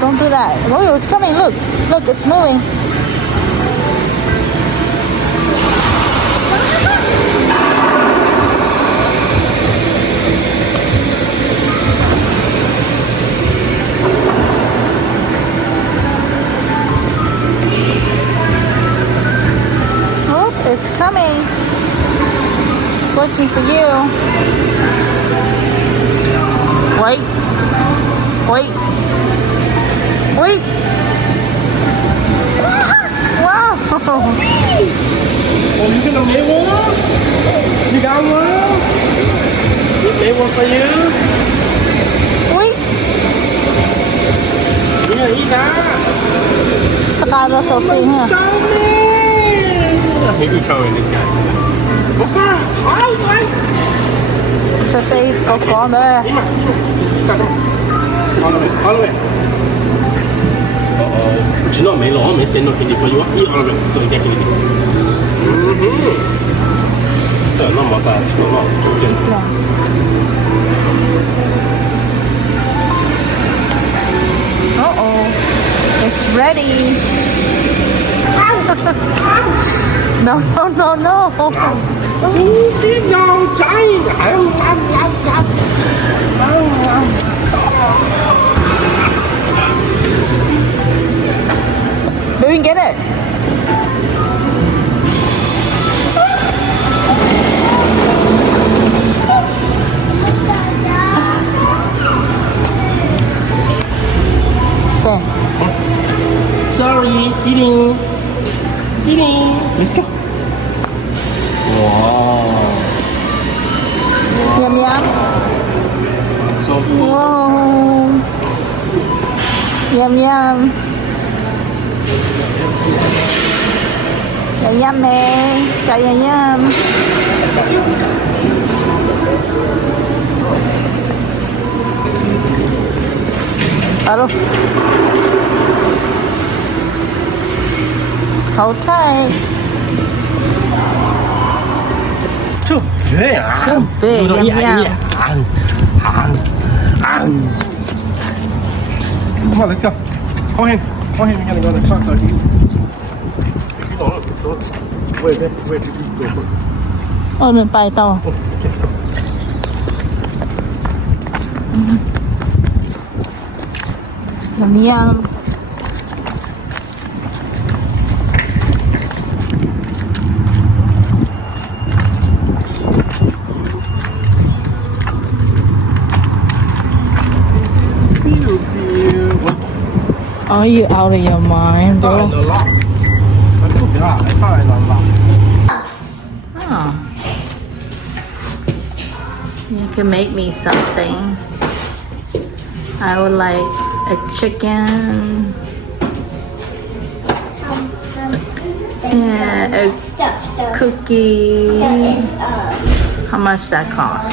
don't do that. Oh, it's coming. Look, look, it's moving. Oh, it's coming. It's working for you. Wait. Wait. Wait. Wow. Oh, you gonna make one? You got one? We made one for you. Wait. Yeah, eat that. Saka Russell see here. I hate you showing this guy. What's that? Cho tay có đây. Eat my. All of it. All of it. Uh-oh. Chỉ nó mấy lỗ mấy sen nó kinh đi for you. Eat all of it so you get it. Nó mà ta, nó mà chủ nhân. Uh-oh. It's ready. No, no, no, no. Cái nào cháy. Baby, get it. Okay. Sorry, eating. Let's go. Wow. Yum yum. So good. Whoa. Yum yum. Yum yum nè. Cho yum yum. Alo. Hold tight. Too big. Too big. Yum yum. Come on, let's go. Come on, we gotta go to the truck so you wait, wait. มันไปต่อ ยำยำ Are you out of your mind, bro? Oh. You can make me something. I would like a chicken and a cookie. How much that cost?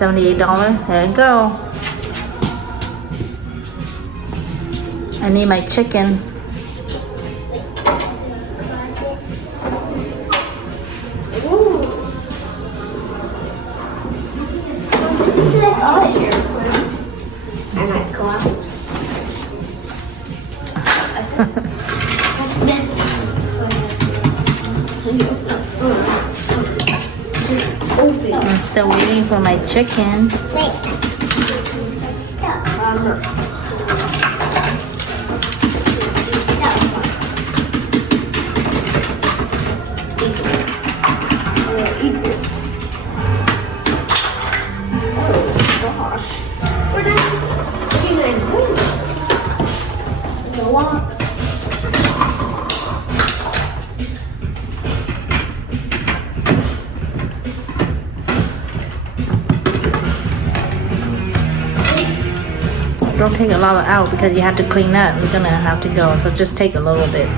$78. There you go. I need my chicken. What's this? Just open. I'm still waiting for my chicken. Wait. Stuff. Don't take a lot of out because you have to clean up. We're gonna have to go, so just take a little bit.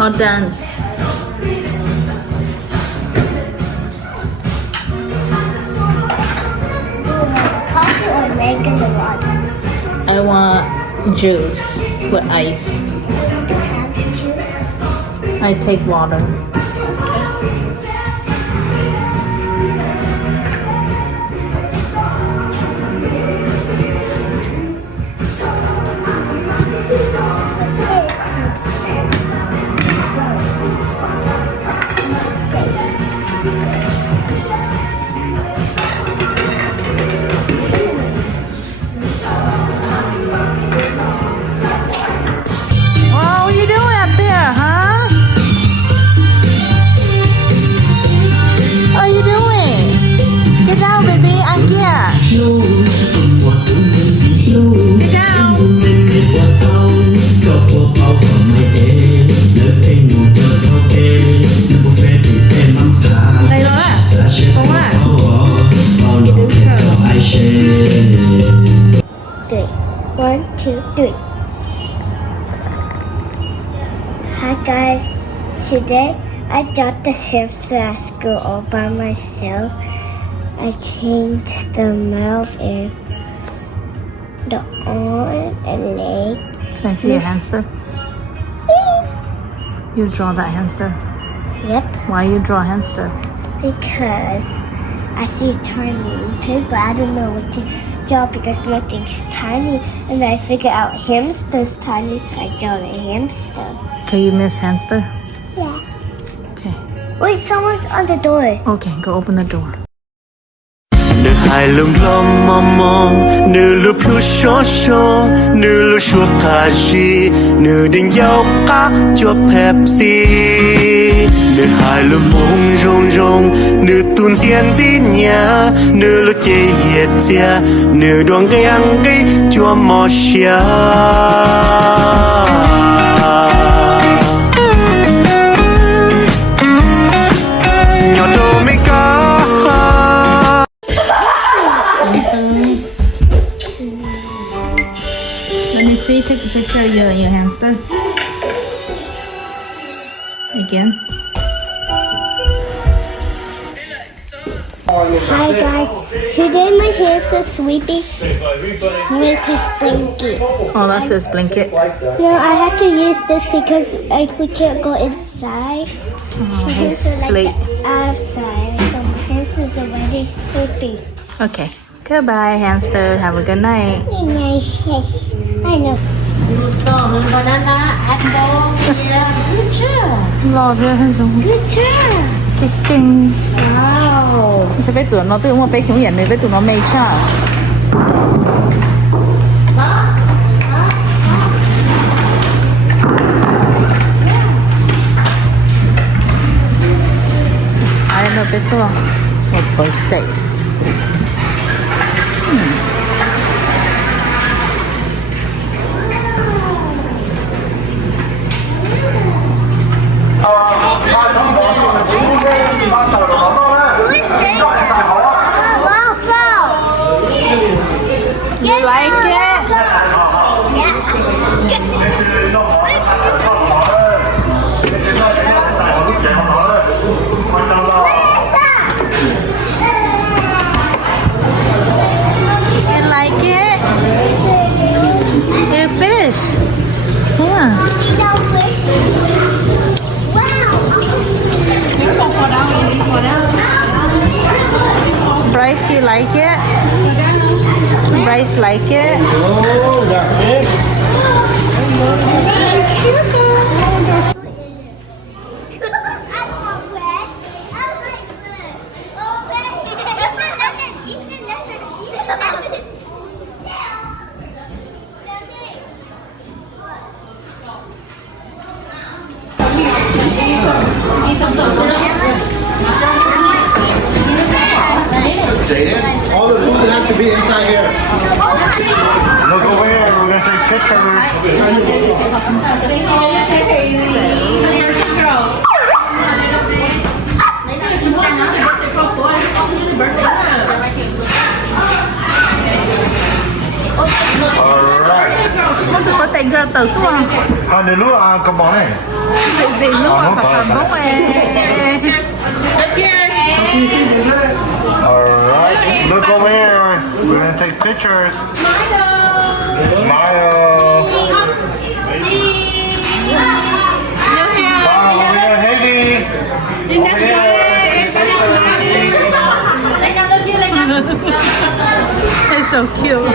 All done. Coffee or regular water? I want juice with ice. Have juice. I take water. What are you doing up there, huh? What are you doing? Get down, baby. Ankia. Get down. Đây rồi à? Không à? Three. 1, 2, 3. Hi guys. Today I got the ships at school all by myself. I changed the mouth and the arm and leg. Can I see a hamster? You draw that hamster. Yep. Why you draw hamster? Because I see tiny pig, but I don't know what to draw because nothing's tiny. And I figure out hamster's tiny, so I draw a hamster. Okay, you miss hamster? Yeah. Okay. Wait, someone's on the door. Okay, go open the door. Nữ hài lung lom mong mong, nữ lu plu shо shо, nữ lu shua cà chi, nữ đinh dao cá cho Pepsi. Nữ hài lu mong rong rong, nữ tuôn xiên chín nhà, nữ lu chê yết chia, nữ đoan gây ăn gây cho mò xia. Nhỏ đồ mấy cá. Let me see. Take a picture of your hamster. Again. Hi guys. Today my hamster's sleeping with his blanket. Oh, that's his blanket. No, I have to use this because we can't go inside. Oh, My he's hamster's asleep. outside, so my hamster's already sleeping. Okay. Goodbye, hamster. Have a good night. Yes, I know. Banana, apple, yeah. Good job. Lo ghê luôn. Good job. Cái kinh. Wow. Sao bé tụi nó tự mà bé xuống nhận này bé tụi nó mê cha. I know bé tụi một birthday. You like it? You like it? You fish? Yeah. Bryce, you like it? Bryce like it? Oh, got fish. All the food has to be inside here. Look over here, we're gonna take Có tiền ra từ tu à? Honey, look, come on in. Gì lúc mà phải cầm bóng Alright, look over here. We're gonna take pictures. Smile. so cute.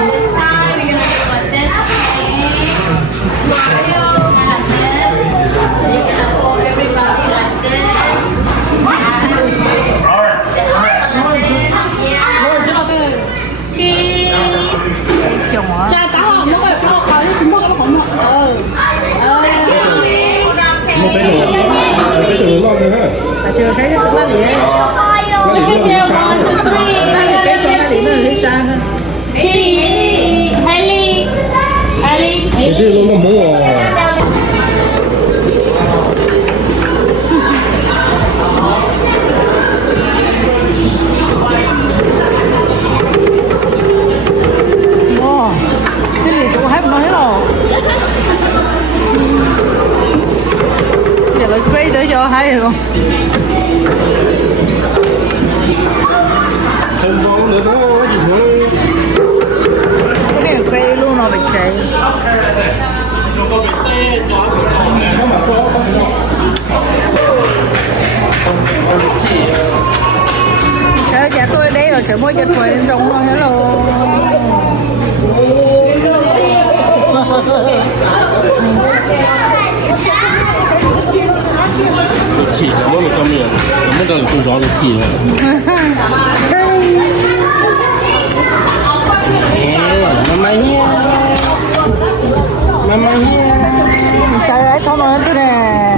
Chồng á. Cha tao không nó gọi sao cái chúng nó có không một cái từ lo thôi ha. Mà chưa thấy cái lá gì hết. Lá gì nó đi xa. Lá gì nó đi xa hơn. Cái gì nó muốn Wow, cái gì cũng hết nói rồi. Giờ lại quay để cho hay được không? không có nữa có gì nữa. Cái này quay luôn rồi bị chạy. Nó mà có Trời dạ tôi đây rồi chở môi cho tôi rong rồi hello. chỉ là mỗi một trong miệng nó đang không rõ được chỉ là mama Sao đấy thông rồi tôi nè.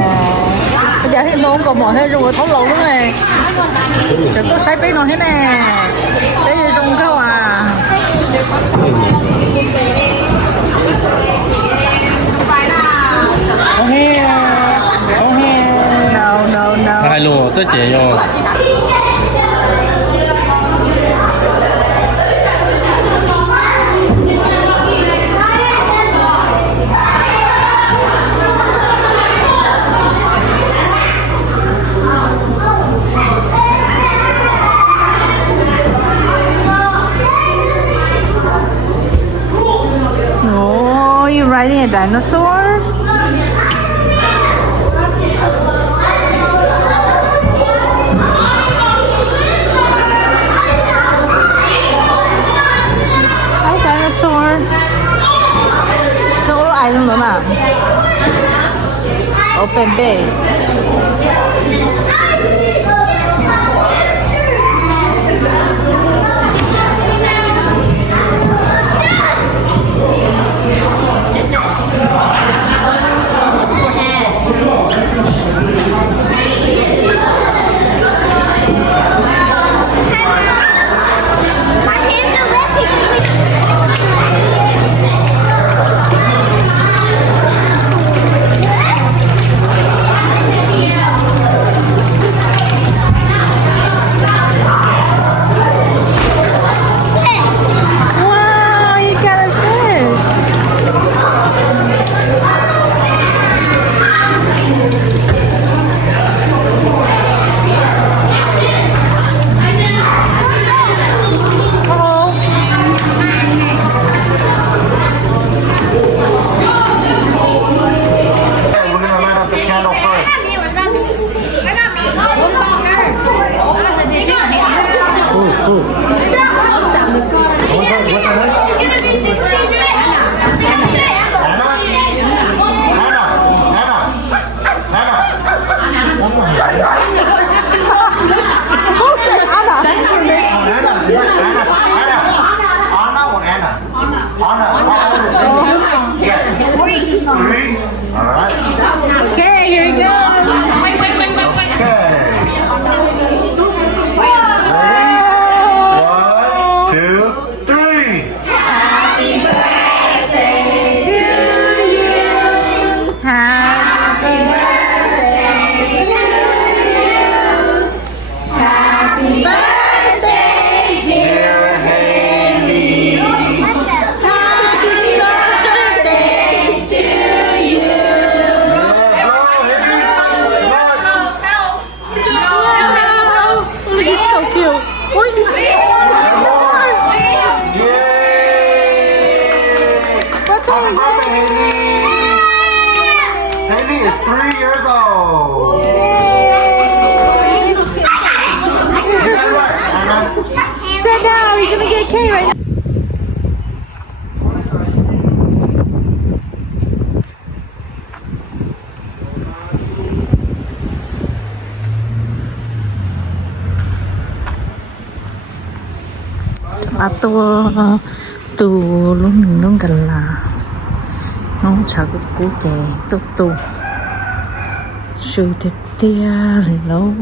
Bây giờ thì tôi không còn mọi thứ rồi thông lâu nữa này. Giờ tôi sai bé nó thế nè. Đấy là rong câu à. No no no. hai luôn rất dễ rồi. Oh, you're riding a dinosaur? Hi, dinosaur. So, I don't know now. Open bay. My hands are wet. Wow, you got a fish. Hello. We're gonna light up the candle first. Okay, here you go. One, two, three. Happy birthday to you. Happy birthday, dear Haley. Happy birthday to you. Look, it's so cute. Haley is 3 years old. Sit down. You're gonna get cake right now. à tua tu luôn gần là nó chả có cú kè tu sự thật tia lại lâu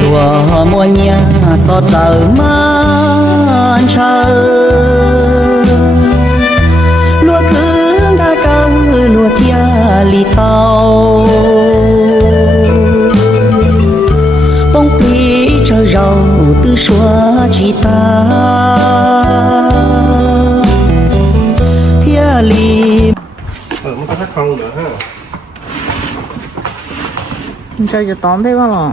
lúa mua nhà cho đời man chờ lúa cứ đã cao lúa thia lì tàu bông pi chờ rau từ xóa chỉ ta thia lì nó có khách không nữa ha chơi cho tóm thế bao lò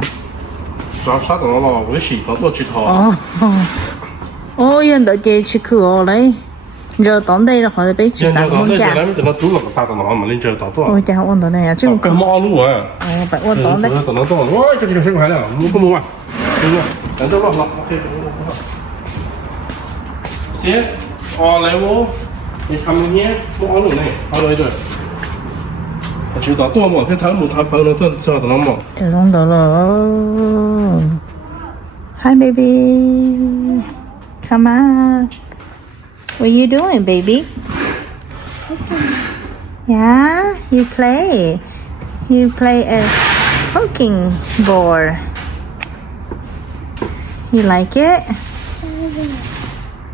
抓杀到了，我洗头多几套。哦，人都接去去嘞，giờ tóm đây là khỏi để chỉ sáng không chả. Để nó túi là ta tao nó mà lên chơi tao to. Ôi chả ôn đó này chứ không cần mua luôn à. Phải ôn tóm đấy. Tao nó to, ôi cái gì cũng phải là mua không mua à. Đúng rồi, đánh đâu lọt ok. Xé, lại vô,你看明年mua luôn này, lấy rồi. Chỉ tao to mà, thế thằng một thằng phải nó to sao tao nó mà. Chờ trong đó rồi. Hi baby. Come on. What are you doing, baby? Yeah, you play. You play a poking ball. You like it?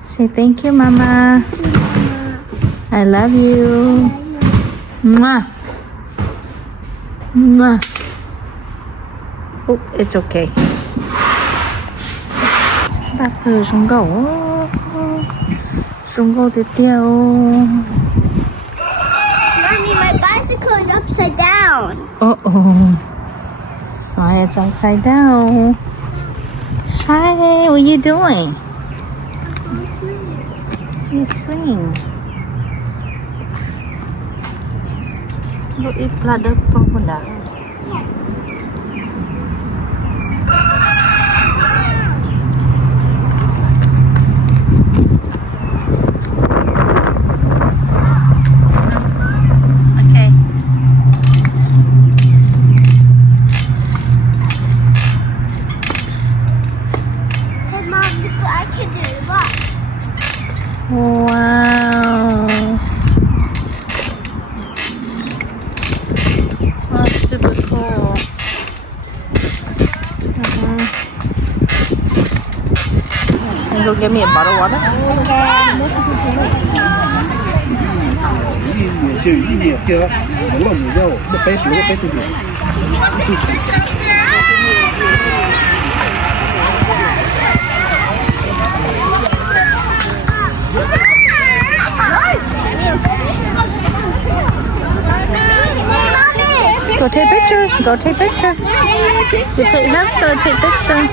Say thank you, Mama. I love you. Mwah. Mwah. Oh, it's okay. Bác thử xuống gấu. Xuống gấu tiếp theo. Mommy, my bicycle is upside down. Uh-oh. So it's upside down. Hi, what are you doing? You swing. Look, it's flooded from that. Okay. Hey, Mom, look what I can do. Look. Wow. That's super cool. You go get me a bottle of water? Go take picture. Go take picture. You take Hester, take picture.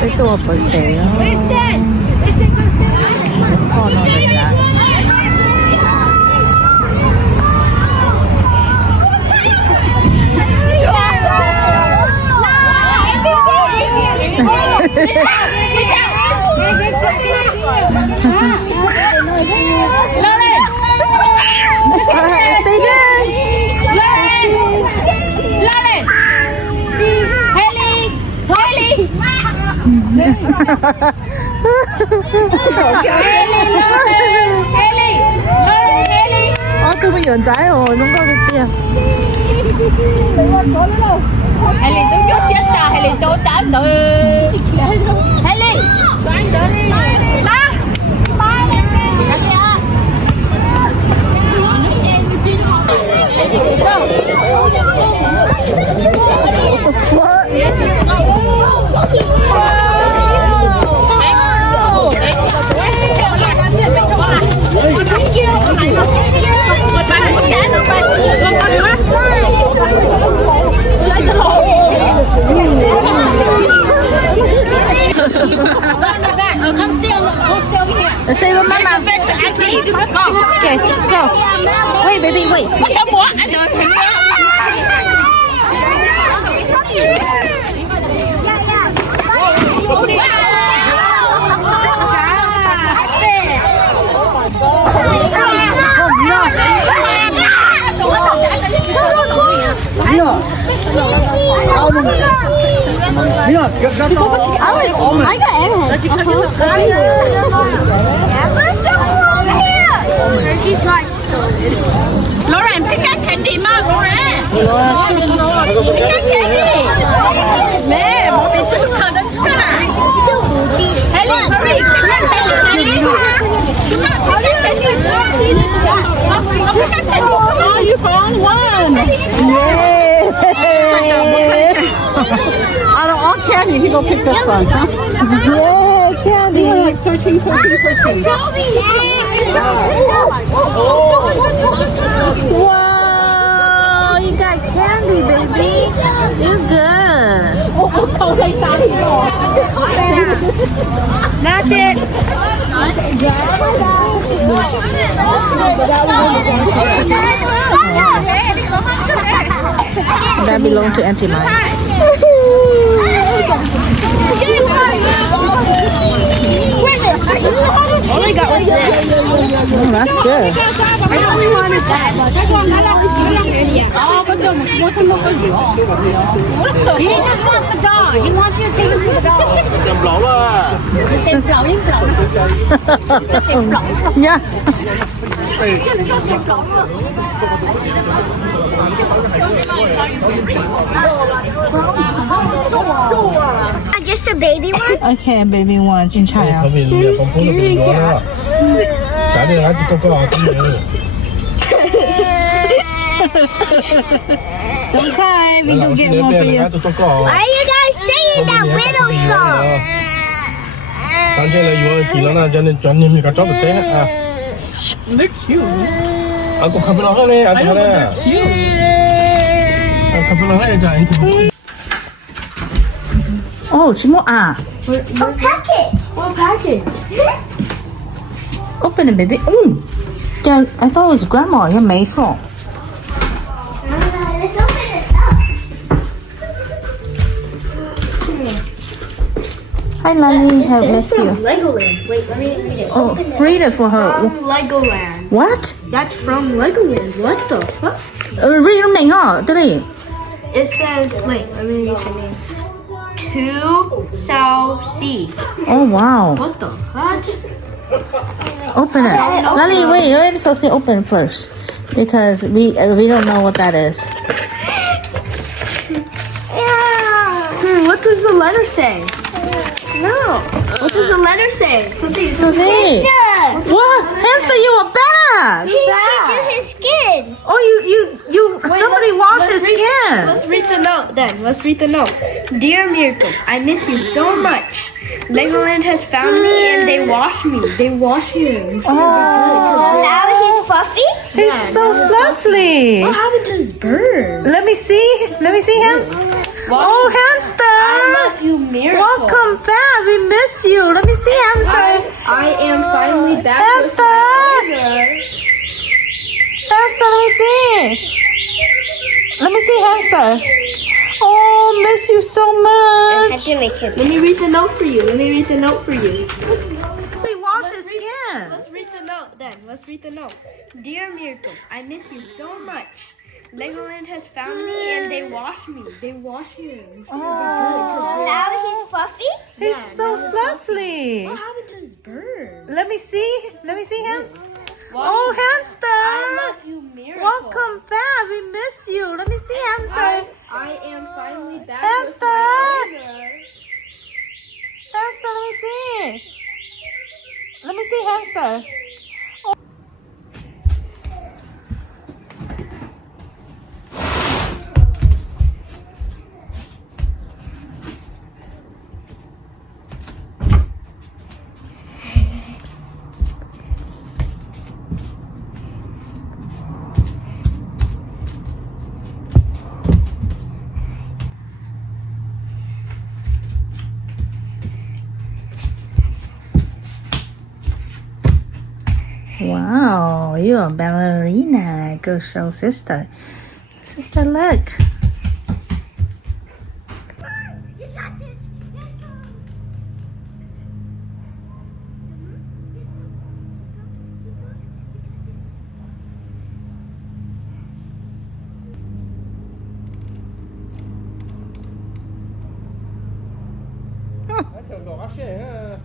Cáiตัวเปิดเสียงพ่อนอนเลยนะ Stay there. Tôi bây giờ trái rồi, đúng có cái kia. Hay là tôi chút xíu trà, hay là tôi trả tự hay đi cho anh đỡ đi ba ba lên đi cái gì à anh đợi mình Lauren, pick up candy, ma, Lauren. Pick up candy. 네, 몸이 찌릿하다 했잖아. Ellie, hurry, pick up candy. Come on, pick up candy. Pick up candy. Oh, you found one. Out of all candy, he go pick this one, huh? Yeah, candy. Searching. Wow, you got candy, baby. You're good. That's it. That belongs to Auntie Mai. All I got was this. Oh, that's good. I only wanted that. He just wants the dog. He wants you to take him to the dog. Cầm lỗ à. Yeah. Just a baby one? Okay, baby one, in China. Bởi vì là phong phú là bị gió đó. Trả đi lại thì có cái gì. Don't cry, we can get more for you. Why are you guys singing that riddle song? Sáng trên là vừa chỉ là cho nên chọn niệm cái chó được thế à. They're cute. À cũng không nói này, à cũng nói. À không nói này cho anh thì. Oh, she more What packet? What packet? Open it, baby. Oh, yeah, I thought it was grandma. Your mace. Let's open this up. Hi, Lani. Have miss you. Legoland. Wait, let me read it. Oh, read it for her. From Legoland. What? That's from Legoland. What the fuck? Read the name, huh? Daddy. It says, wait, let me read the name. To South Sea. Oh, wow. What the fuck? Open it. Lani, wait. So say open first. Because we don't know what that is. What does the letter say? No. What does the letter say? So say. What? Hamster, you are back. He did his skin. Oh, you. Somebody washed his skin. Let's read the note then. Let's read the note. Dear Miracle, I miss you so much. Legoland has found me and they washed me. They washed him. So now he's fluffy? He's so fluffy. What happened to his bird? Let me see him. Oh, hamster. I love you, Miracle. Welcome back. We miss you. Let me see hamster. I am finally back. Hamster. Hamster, let me see hamster. Oh, miss you so much. Let me read the note for you. We wash his skin. Let's read the note then. Let's read the note. Dear Miracle, I miss you so much. Legoland has found me and they washed me. They washed him. So now he's fluffy? He's so fluffy. What happened to his bird? Let me see him. Wash Oh, him. hamster. I love you, Miracle. Welcome back. We miss you. Let me see hamster. I am finally back. Hamster. With my owner. Hamster, let me see. Let me see hamster. Wow, you're a ballerina. Go show sister. Sister, look. Theo dõi bác sĩ nhá.